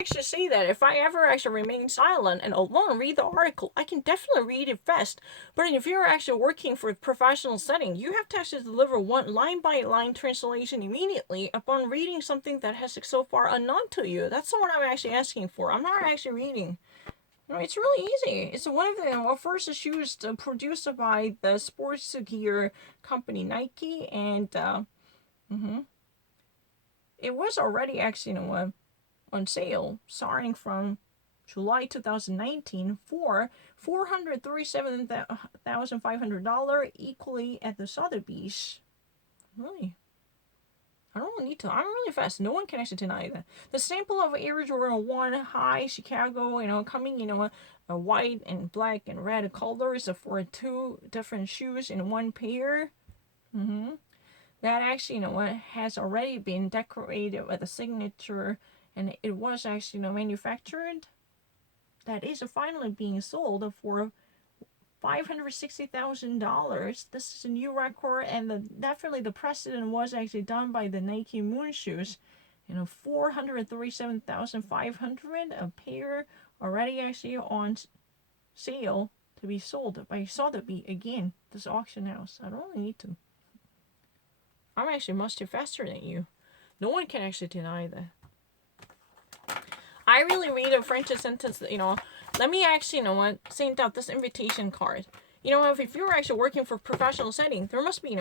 actually say that if I ever actually remain silent and alone read the article, I can definitely read it fast. But if you're actually working for a professional setting, you have to actually deliver one line by line translation immediately upon reading something that has so far unknown to you. That's what I'm actually asking for. I'm not actually reading. It's really easy. It's one of the first shoes produced by the sports gear company Nike, and mhm, it was already actually on sale starting from July 2019 for $437,500 equally at the Sotheby's. Really? I don't need to. I'm really fast. No one can actually deny that. The sample of Air Jordan 1 High Chicago, coming, a white and black and red colors for two different shoes in one pair. Mm-hmm. That actually, has already been decorated with a signature, and it was actually, manufactured. That is finally being sold for $560,000. This is a new record, and definitely the precedent was actually done by the Nike Moon shoes. 437,500 a pair already actually on sale to be sold by Sotheby again. This auction house. I don't really need to. I'm actually much faster than you. No one can actually deny that. I really read a French sentence, let me actually, send out this invitation card. If you're actually working for a professional setting, there must be,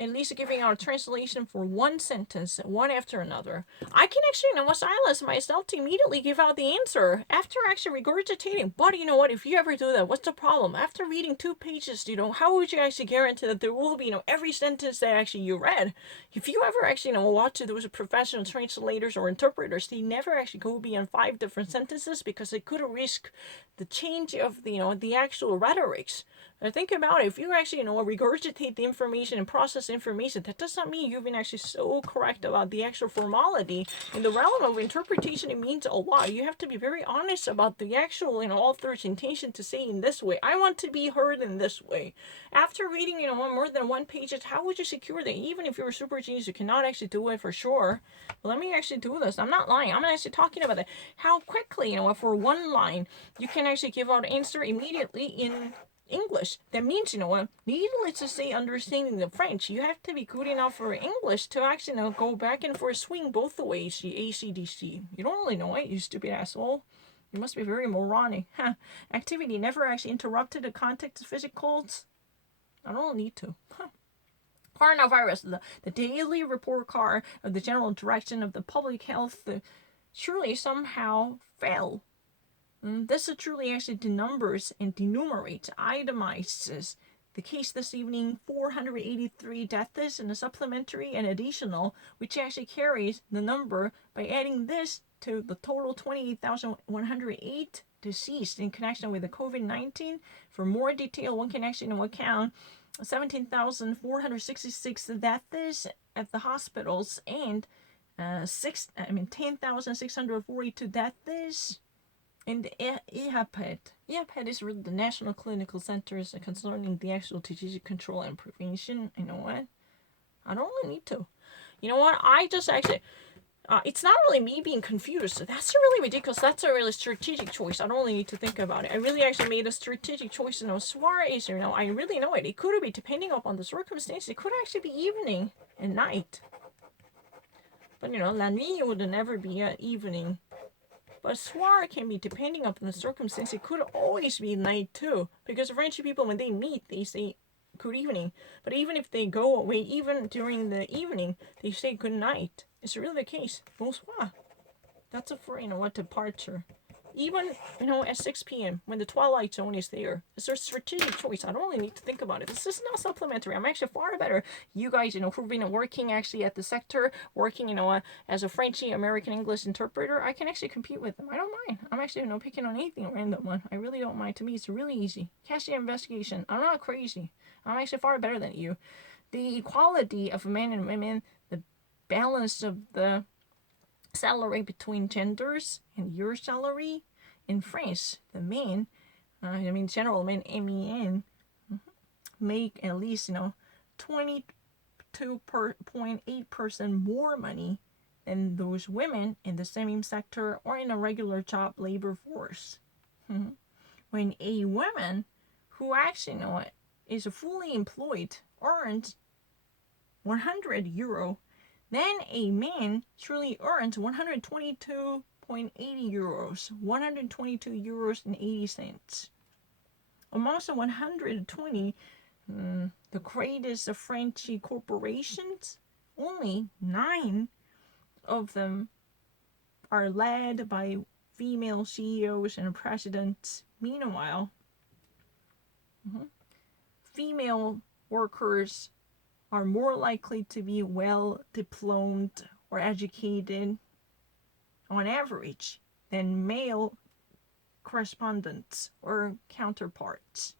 at least giving out a translation for one sentence, one after another. I can actually, silence myself to immediately give out the answer after actually regurgitating. But you know what? If you ever do that, what's the problem? After reading 2 pages, how would you actually guarantee that there will be, every sentence that actually you read? If you ever actually, watch those professional translators or interpreters, they never actually go beyond 5 different sentences because they could risk the change of the actual rhetorics. Now think about it. If you actually, regurgitate the information and process information, that does not mean you've been actually so correct about the actual formality. In the realm of interpretation, it means a lot. You have to be very honest about the actual, author's intention to say in this way. I want to be heard in this way. After reading, more than 1 page, how would you secure that? Even if you're a super genius, you cannot actually do it for sure. But let me actually do this. I'm not lying. I'm actually talking about that. How quickly, for one line, you can actually give out an answer immediately in English. That means, needless to say, understanding the French, you have to be good enough for English to actually, go back and forth, swing both the ways, the ACDC. You don't really know it, you stupid asshole. You must be very moronic. Huh. Activity never actually interrupted the context of physicals. I don't need to. Huh. Coronavirus, the daily report card of the general direction of the public health, surely somehow fell. This truly actually denumbers and denumerates, itemizes the case this evening, 483 deaths, and a supplementary and additional, which actually carries the number by adding this to the total 28,108 deceased in connection with the COVID-19. For more detail, one can actually account 17,466 deaths at the hospitals and 10,642 deaths in the EHAPED. EHAPED is really the National Clinical Centers concerning the actual disease control and prevention. You know what? I don't really need to. You know what? I just actually. It's not really me being confused. That's really ridiculous. That's a really strategic choice. I don't really need to think about it. I really actually made a strategic choice. Suarez, I really know it. It could be, depending upon the circumstances, it could actually be evening and night. But, la nuit would never be evening. But soir can be, depending upon the circumstance, it could always be night too. Because French people, when they meet, they say good evening. But even if they go away, even during the evening, they say good night. It's really the case. Bonsoir. That's a for, what, departure. Even, at 6 p.m., when the twilight zone is there, it's a strategic choice. I don't really need to think about it. This is not supplementary. I'm actually far better. You guys, who've been working actually at the sector, working, as a Frenchy American English interpreter, I can actually compete with them. I don't mind. I'm actually, picking on anything random one. I really don't mind. To me, it's really easy. Cashier investigation. I'm not crazy. I'm actually far better than you. The equality of men and women, the balance of the salary between genders and your salary in France, the men, general men, MEN, make at least 22.8% more money than those women in the same sector or in a regular job labor force. When a woman who actually is fully employed earns 100 euro, then a man truly earns 122.80 euros, 122 euros and 80 cents. Amongst the 120, the greatest French corporations, only 9 of them are led by female CEOs and presidents. Meanwhile, female workers are more likely to be well diplomed or educated on average than male correspondents or counterparts.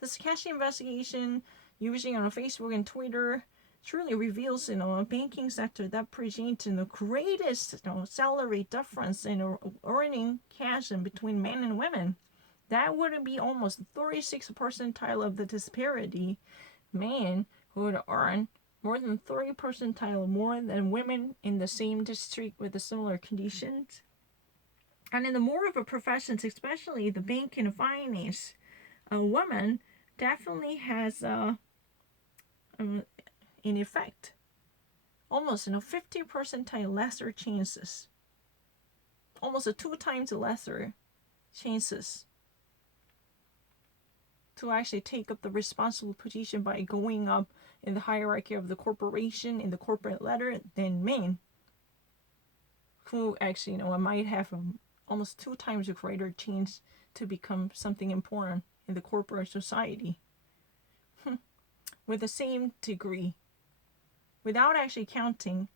This cash investigation using on Facebook and Twitter truly reveals a banking sector that presents the greatest salary difference in earning cash in between men and women. That would be almost 36 percentile of the disparity. Men would earn more than 30 percentile more than women in the same district with the similar conditions. And in the more of a professions, especially the bank and finance, a woman definitely has in effect almost 50 percentile lesser chances, almost 2 times lesser chances to actually take up the responsible position by going up in the hierarchy of the corporation, in the corporate ladder, than men, who actually might have almost 2 times a greater chance to become something important in the corporate society with the same degree, without actually counting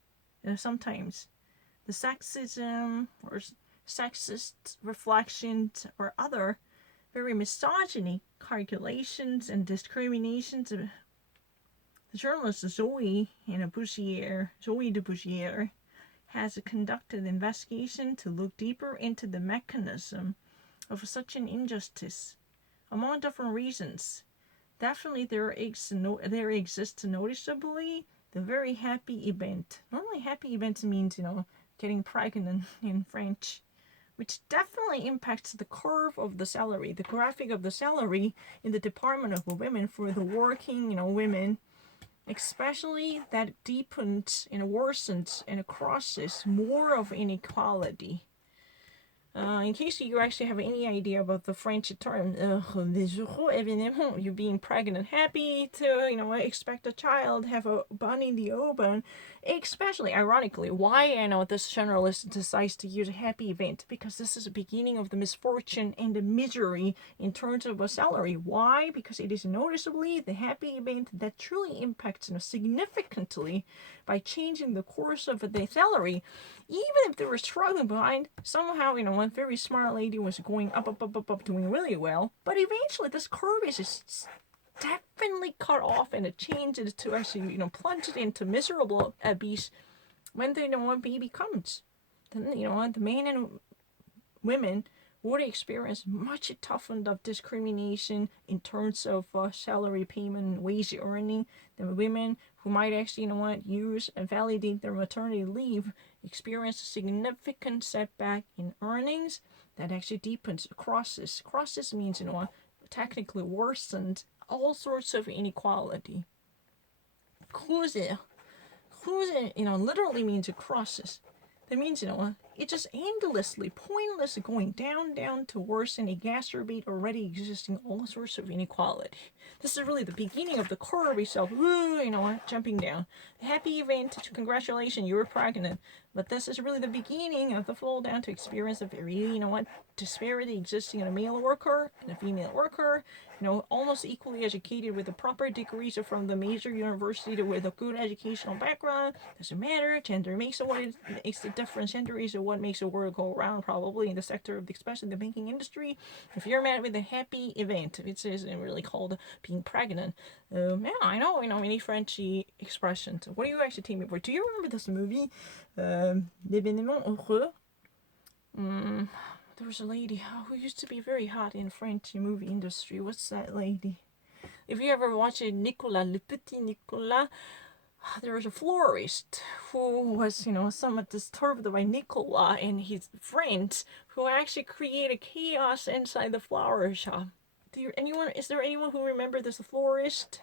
sometimes the sexism or sexist reflections or other very misogyny calculations and discriminations. The journalist Zoe de Bouchier has conducted an investigation to look deeper into the mechanism of such an injustice. Among different reasons, definitely there exists noticeably the very happy event. Normally happy event means, getting pregnant in French, which definitely impacts the curve of the salary, the graphic of the salary in the department of women for the working, women, especially that deepens and worsens and crosses more of inequality. In case you actually have any idea about the French term, you being pregnant, happy to, expect a child, have a bun in the oven, especially, ironically, why this journalist decides to use a happy event, because this is the beginning of the misfortune and the misery in terms of a salary. Why? Because it is noticeably the happy event that truly impacts significantly by changing the course of the salary. Even if they were struggling behind, somehow, one very smart lady was going up, doing really well. But eventually, this curve is just definitely cut off, and it changes to actually, plunge it into miserable abyss when the baby comes. Then, the men and women would experience much toughened up discrimination in terms of salary payment and wage earning than women who might actually, use and validate their maternity leave experience a significant setback in earnings that actually deepens, crosses. Crosses means, technically worsens all sorts of inequality. Cruiser, literally means it crosses. That means, it just endlessly, pointlessly going down to worsen and exacerbate already existing all sorts of inequality. This is really the beginning of the curve itself. Jumping down. Happy event, congratulations, you were pregnant. But this is really the beginning of the fall down to experience a very, disparity existing in a male worker and a female worker, almost equally educated with the proper degrees from the major university with a good educational background. Doesn't matter. Gender makes the difference. Gender is what makes the world go around, probably in the sector of, especially the banking industry. If you're mad with a happy event, it is really called being pregnant. I know, many Frenchy expressions. What do you actually take me for? Do you remember this movie, L'événement heureux? There was a lady who used to be very hot in French movie industry. What's that lady? If you ever watch it, Nicolas, Le Petit Nicolas, there was a florist who was, somewhat disturbed by Nicola and his friends, who actually created chaos inside the flower shop. Is there anyone who remember this florist?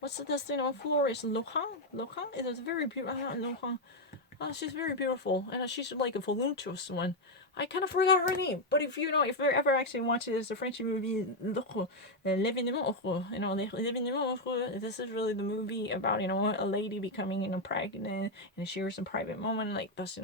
What's this, florist? Lohang? Lohang? It is very beautiful. Lohang. She's very beautiful, and she's like a voluptuous one. I kind of forgot her name, but if you're ever actually watching this, the French movie, L'événement, L'événement, this is really the movie about, a lady becoming, pregnant, and shares a private moment like this,